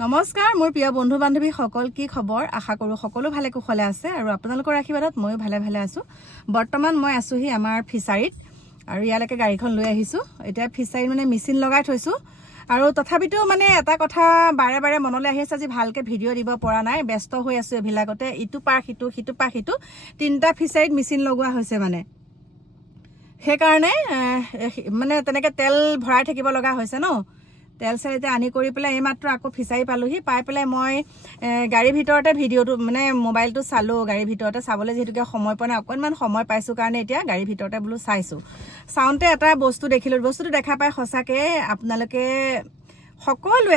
নমস্কাৰ মোৰ প্ৰিয় বন্ধু বান্ধৱী সকল কি খবৰ আশা কৰো সকলো ভালে কুশলে আছে আৰু আপোনালোকৰ আশীৰ্বাদত ময়ো ভালে আছো বৰ্তমান মই আছোহি আমাৰ ফিচাৰীত আৰু ইয়ালৈকে গাড়ীখন লৈ আহিছো এতিয়া ফিচাৰীত মানে মেচিন লগাই থৈছো আৰু তথাপিতো মানে এটা কথা বাৰে মনলৈ আহি আছে আজি ভালকে ভিডিঅ' দিব পৰা নাই ব্যস্ত হৈ আছো এভিলাকতে ইটো পাৰ সিটো তিনটা ফিচাৰীত মেচিন লগোৱা হৈছে মানে সেইকাৰণে মানে তেনেকে তেল ভৰাই থাকিব লগা হৈছে ন তেল চাইতে আনি কৰি পেলাই এইমাত্ৰ আকৌ ফিচাৰী পালোহি পাই পেলাই মই গাড়ীৰ ভিতৰতে ভিডিঅ'টো মানে মোবাইলটো চালো গাড়ীৰ ভিতৰতে চাবলৈ যেহেতুকে সময় পোৱা নাই অকণমান সময় পাইছো কাৰণে এতিয়া গাড়ীৰ ভিতৰতে বোলো চাইছো চাউন্ডে এটা বস্তু দেখিলো বস্তুটো দেখা পাই সঁচাকে আপোনালোকে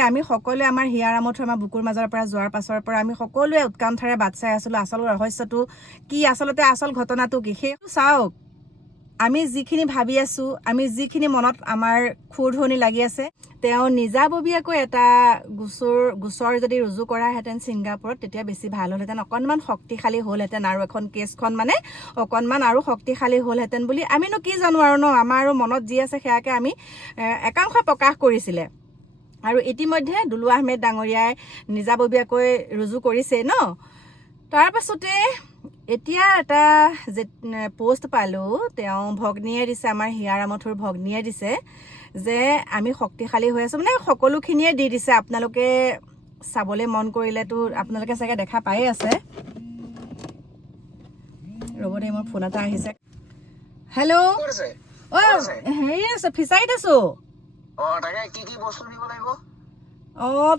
আমি সকলোৱে আমাৰ হিয়াৰামঠু আমাৰ বুকুৰ মাজৰ পৰা যোৱাৰ পাছৰ পৰা আমি সকলোৱে উৎকণ্ঠাৰে বাট চাই আছিলো আচল ৰহস্যটো কি আচলতে আচল ঘটনাটো কি সেই চাওক আমি যিখিনি ভাবি আছো আমি যিখিনি মনত আমাৰ খুৰধনি লাগি আছে তেওঁ নিজাববীয়াকৈ এটা গোচৰ যদি ৰুজু কৰাহেঁতেন ছিংগাপুৰত তেতিয়া বেছি ভাল হ'লহেঁতেন অকণমান শক্তিশালী হ'লহেঁতেন আৰু এখন কেছখন মানে অকণমান আৰু শক্তিশালী হ'লহেঁতেন বুলি আমিনো কি জানো আৰু ন আমাৰ মনত যি আছে সেয়াকে আমি একাংশ প্ৰকাশ কৰিছিলে আৰু ইতিমধ্যে দুলু আহমেদ ডাঙৰীয়াই নিজাববীয়াকৈ ৰুজু কৰিছে ন তাৰ পাছতে এতিয়া এটা পোষ্ট পালো তেওঁ ভগ্নীয়ে দিছে আমাৰ হিয়াৰামঠুৰ ভগ্নীয়ে দিছে যে আমি শক্তিশালী হৈ আছো মানে সকলোখিনিয়ে দি দিছে আপোনালোকে চাবলৈ মন কৰিলেতো আপোনালোকে চাগে দেখা পায়ে আছে ৰ'ব দেই মোৰ ফোন এটা আহিছে হেল্ল' ঐ হেৰি আছে ফিচাৰীত আছো কি বস্তু দিব লাগিব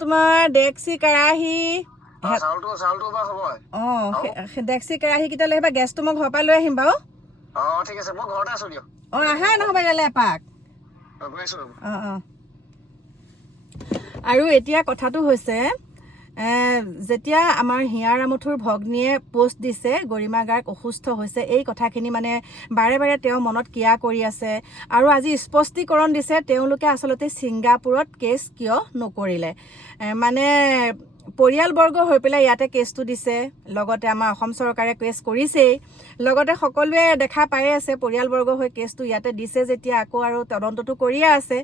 তোমাৰ ডেক্সি কেৰাহী চাউলটো বা হ'ব ডেক্সি কেৰাহী কেইটা লৈ আহিবা গেছটো মই ঘৰৰ পৰা লৈ আহিম বাৰু ঠিক আছে মই ঘৰতে আছো দিয়ক আহা নহ'বা ইয়ালৈ এপাক গৈ আছো আৰু এতিয়া কথাটো হৈছে যেতিয়া আমাৰ হিয়াৰামঠুৰ ভগ্নীয়ে পোষ্ট দিছে গৰিমা গাৰ্গ অসুস্থ হৈছে এই কথাখিনি মানে বাৰে তেওঁ মনত কিয়া কৰি আছে আৰু আজি স্পষ্টীকৰণ দিছে তেওঁলোকে আচলতে ছিংগাপুৰত কেছ কিয় নকৰিলে মানে পৰিয়ালবৰ্গ হৈ পেলাই ইয়াতে কেছটো দিছে লগতে আমাৰ অসম চৰকাৰে কেছ কৰিছেই লগতে সকলোৱে দেখা পায়ে আছে পৰিয়ালবৰ্গ হৈ কেছটো ইয়াতে দিছে যেতিয়া আকৌ আৰু তদন্তটো কৰিয়ে আছে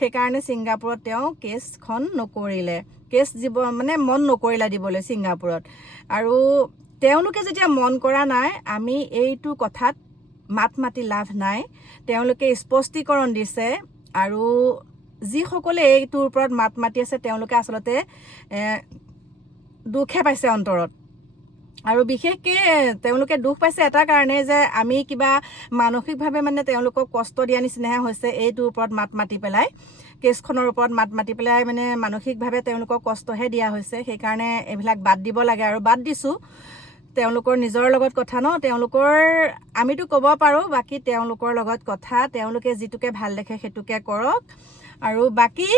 সেইকাৰণে ছিংগাপুৰত তেওঁ কেছখন নকৰিলে কেছ মানে মন নকৰিলা দিবলৈ ছিংগাপুৰত আৰু তেওঁলোকে যেতিয়া মন কৰা নাই আমি এইটো কথাত মাত মাতি লাভ নাই তেওঁলোকে স্পষ্টীকৰণ দিছে আৰু যিসকলে এইটোৰ ওপৰত মাত মাতি আছে তেওঁলোকে আচলতে দুখে পাইছে অন্তৰত আৰু বিশেষকৈ তেওঁলোকে দুখ পাইছে এটা কাৰণে যে আমি কিবা মানসিকভাৱে মানে তেওঁলোকক কষ্ট দিয়া নিচিনাহে হৈছে এইটোৰ ওপৰত মাত মাতি পেলাই কেছখনৰ ওপৰত মাত মাতি পেলাই মানে মানসিকভাৱে তেওঁলোকক কষ্টহে দিয়া হৈছে সেইকাৰণে এইবিলাক বাদ দিব লাগে আৰু বাদ দিছোঁ তেওঁলোকৰ নিজৰ লগত কথা ন তেওঁলোকৰ আমিতো ক'ব পাৰোঁ বাকী তেওঁলোকৰ লগত কথা তেওঁলোকে যিটোকে ভাল দেখে সেইটোকে কৰক আৰু বাকী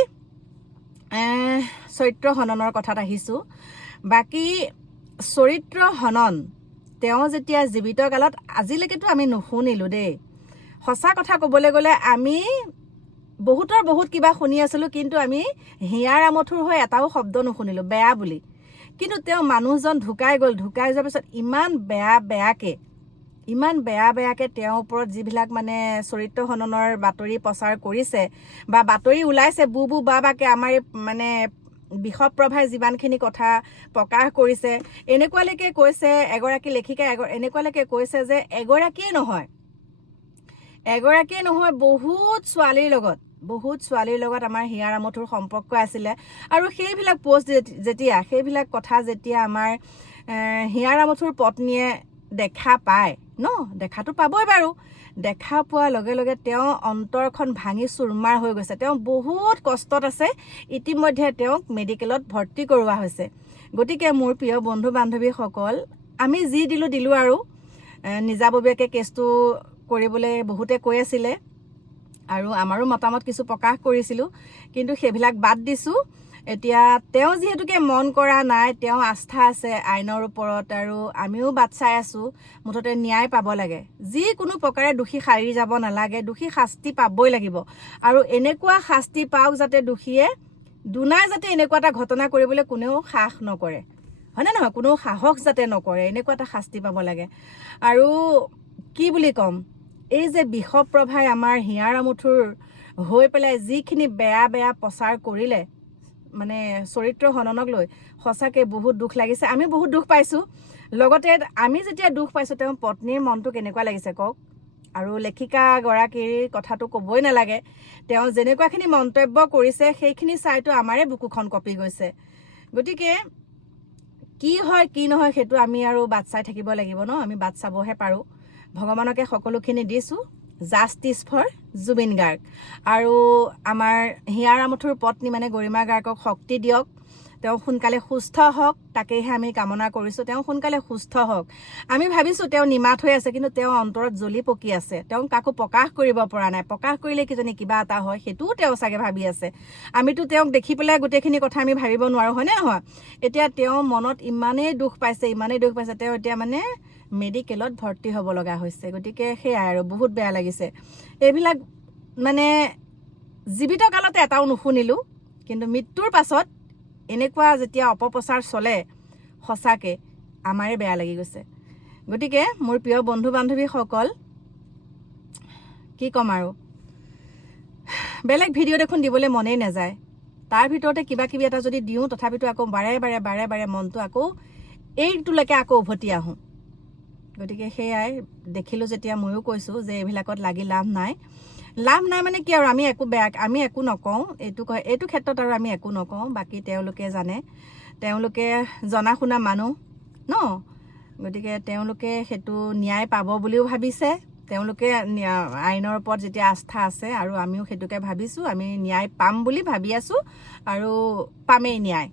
চৰিত্ৰ হননৰ কথাত আহিছোঁ বাকী চৰিত্ৰ হনন তেওঁ যেতিয়া জীৱিত কালত আজিলৈকেতো আমি নুশুনিলোঁ দেই সঁচা কথা ক'বলৈ গ'লে আমি বহুত কিবা শুনি আছিলোঁ কিন্তু আমি হিয়াৰামঠুৰ হৈ এটাও শব্দ নুশুনিলোঁ বেয়া বুলি কিন্তু তেওঁ মানুহজন ঢুকাই যোৱাৰ পিছত ইমান বেয়াকে তেওঁৰ ওপৰত যিবিলাক মানে চৰিত্ৰ হননৰ বাতৰি প্ৰচাৰ কৰিছে বা বাতৰি ওলাইছে বু বাকে আমাৰ মানে বিষপ্ৰভাই যিমানখিনি কথা প্ৰকাশ কৰিছে এনেকুৱালৈকে কৈছে এগৰাকী লেখিকাই এনেকুৱালৈকে কৈছে যে এগৰাকীয়ে নহয় বহুত ছোৱালীৰ লগত আমাৰ হিয়াৰামঠুৰ সম্পৰ্ক আছিলে আৰু সেইবিলাক পোষ্ট সেইবিলাক কথা যেতিয়া আমাৰ হিয়াৰামঠুৰ পত্নীয়ে দেখা পায় ন দেখাটো পাবই বাৰু দেখা পোৱাৰ লগে তেওঁ অন্তৰখন ভাঙি চুৰমাৰ হৈ গৈছে তেওঁ বহুত কষ্টত আছে ইতিমধ্যে তেওঁক মেডিকেলত ভৰ্তি কৰোৱা হৈছে গতিকে মোৰ প্ৰিয় বন্ধু বান্ধৱীসকল আমি যি দিলোঁ আৰু নিজাববীয়াকৈ কেছটো কৰিবলৈ বহুতে কৈ আছিলে আৰু আমাৰো মতামত কিছু প্ৰকাশ কৰিছিলোঁ কিন্তু সেইবিলাক বাদ দিছোঁ এতিয়া তেওঁ যিহেতুকে মন কৰা নাই তেওঁ আস্থা আছে আইনৰ ওপৰত আৰু আমিও বাট চাই আছোঁ মুঠতে ন্যায় পাব লাগে যিকোনো প্ৰকাৰে দোষী সাৰি যাব নালাগে দোষী শাস্তি পাবই লাগিব আৰু এনেকুৱা শাস্তি পাওক যাতে দোষীয়ে দুনাই যাতে এনেকুৱা এটা ঘটনা কৰিবলৈ কোনেও সাহস নকৰে হয়নে নহয় কোনো সাহস যাতে নকৰে এনেকুৱা এটা শাস্তি পাব লাগে আৰু কি বুলি ক'ম এই যে বিষপ্ৰভাই আমাৰ হিয়াৰামঠুৰ হৈ পেলাই যিখিনি বেয়া প্ৰচাৰ কৰিলে মানে চৰিত্ৰ হননক লৈ সঁচাকৈ বহুত দুখ লাগিছে। আমি বহুত দুখ পাইছোঁ। লগতে আমি যেতিয়া দুখ পাইছোঁ তেওঁৰ পত্নীৰ মনটো কেনেকুৱা লাগিছে কওক। আৰু লেখিকাগৰাকীৰ কথাটো ক'বই নালাগে। তেওঁ যেনেকুৱাখিনি মন্তব্য কৰিছে সেইখিনি চাইতো আমাৰে বুকুখন কঁপি গৈছে। গতিকে কি হয় কি নহয় সেইটো আমি আৰু বাট চাই থাকিব লাগিব ন। আমি বাট চাবহে পাৰোঁ। ভগৱানকে সকলোখিনি দিছোঁ। Justice for Zubeen Garg. আৰু আমাৰ হিয়া আমঠুৰ পত্নী মানে গৰিমা গাৰ্গক শক্তি দিয়ক। তেওঁ সোনকালে সুস্থ হওক, তাকেহে আমি কামনা কৰিছোঁ। তেওঁ সোনকালে সুস্থ হওক। আমি ভাবিছোঁ তেওঁ নিমাত হৈ আছে, কিন্তু তেওঁ অন্তৰত জ্বলি পকি আছে। তেওঁ কাকো প্ৰকাশ কৰিব পৰা নাই। প্ৰকাশ কৰিলে কিজানি কিবা এটা হয়, সেইটোও তেওঁ চাগে ভাবি আছে। আমিতো তেওঁক দেখি পেলাই গোটেইখিনি কথা আমি ভাবিব নোৱাৰোঁ, হয়নে নহয়? এতিয়া তেওঁ মনত ইমানেই দুখ পাইছে, তেওঁ এতিয়া মানে মেডিকেলত ভৰ্তি হ'ব লগা হৈছে। গতিকে সেয়াই আৰু বহুত বেয়া লাগিছে। এইবিলাক মানে জীৱিত কালতে এটাও নুশুনিলোঁ, কিন্তু মৃত্যুৰ পাছত এনেকুৱা যেতিয়া অপপ্ৰচাৰ চলে সঁচাকৈ আমাৰে বেয়া লাগি গৈছে। গতিকে মোৰ প্ৰিয় বন্ধু বান্ধৱীসকল, কি ক'ম আৰু, বেলেগ ভিডিঅ' দেখোন দিবলৈ মনেই নাযায়। তাৰ ভিতৰতে কিবা কিবি এটা যদি দিওঁ, তথাপিতো আকৌ বাৰে বাৰে মনটো আকৌ এইটোলৈকে আকৌ উভতি আহোঁ। গতিকে সেয়াই দেখিলোঁ যেতিয়া ময়ো কৈছোঁ যে এইবিলাকত লাগি লাভ নাই। লাভ নাই মানে কি আৰু, আমি একো নকওঁ। এইটো ক্ষেত্ৰত আৰু আমি একো নকওঁ। বাকী তেওঁলোকে জানে, তেওঁলোকে জনা শুনা মানুহ ন। গতিকে তেওঁলোকে সেইটো ন্যায় পাব বুলিও ভাবিছে। তেওঁলোকে আইনৰ ওপৰত যেতিয়া আস্থা আছে, আৰু আমিও সেইটোকে ভাবিছোঁ। আমি ন্যায় পাম বুলি ভাবি আছোঁ, আৰু পামেই ন্যায়।